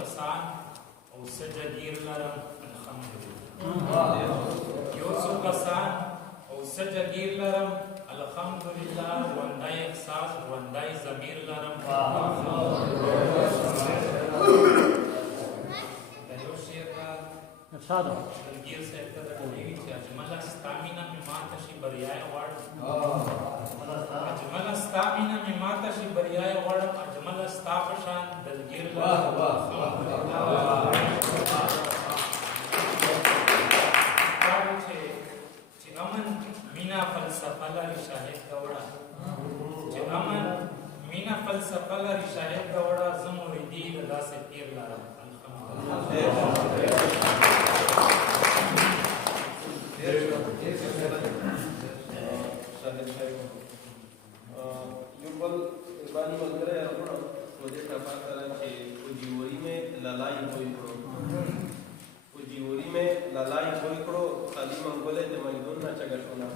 کسان او سجگیر لرم الحمدلله یو څو کسان او سجگیر لرم الحمدلله ژوندی احساس ژوندی ضمیر لرم د یو شعر دلګیر صاحب ته درته وي چې اجمله ستا مینه مې ماته شي بریای غواړم اجمله ستا مینه مې ماته شي بریای غواړم اجمله ستا په شان دلګیر لرم چې امن مینا فلسفه لري شاهد دوړه چې امن مینا فلسفه لري شاهد دوړه زه مریدي د داسې پیر لرم یو بل ارباني ملګری راوړو پروجیکټ افغان سره چې پوجیوري مې لالاي کوی کړو پوجیوري مې لالاي کوی کړو خالي منګولې د میدون نه چګټونه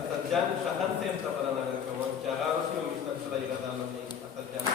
اسد جان شهن سے خبره نه کوم چې هغه اوس یو مستقل سره اراده نه کوي اسد جان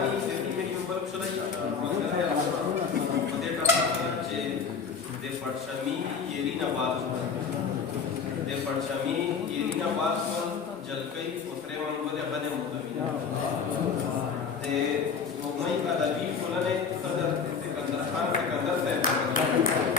بانی سیدی میں یوں بلب شدائی ملگرے مدے ٹاپا چے دے پڑشمی یرین آواز دے پڑشمی یرین آواز جلکئی اترے منگولے بنے مدوی دے مغمئی ادبی فلنے صدر سکندر خان سکندر سے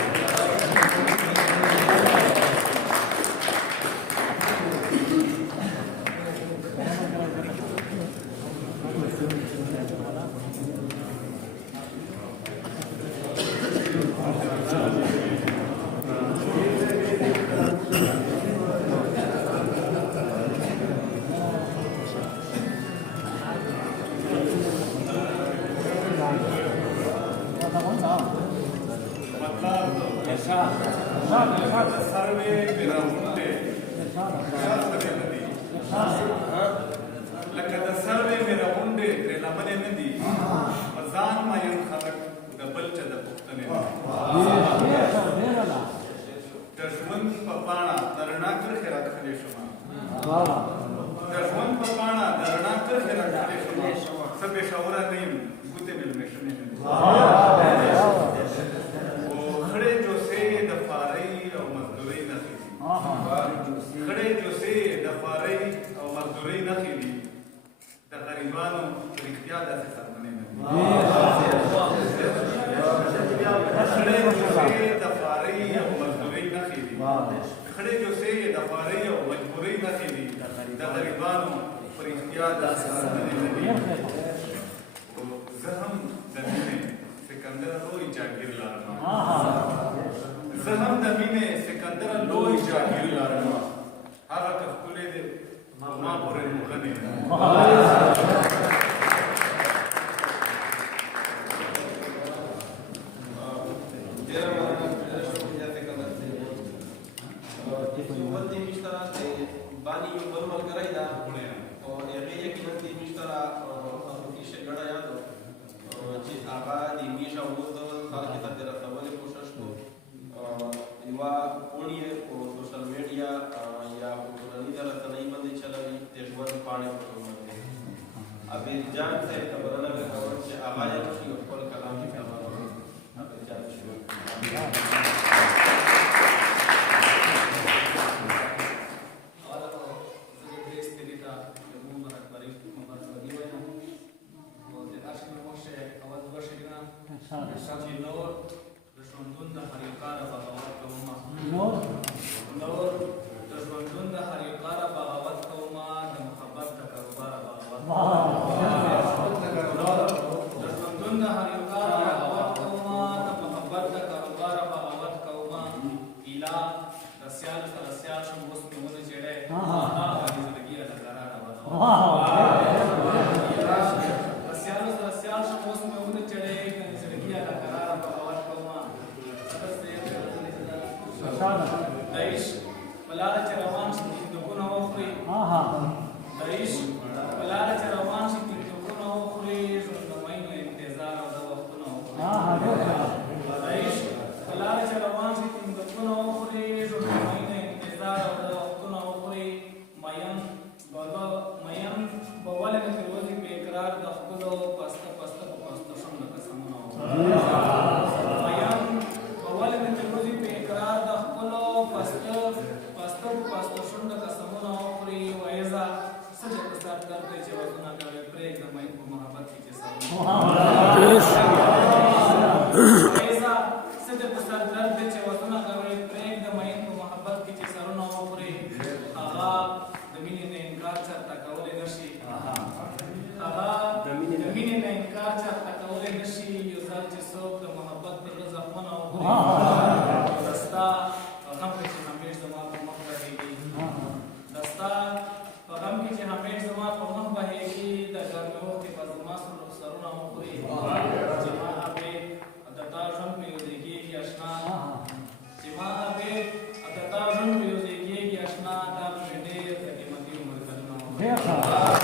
Yeah.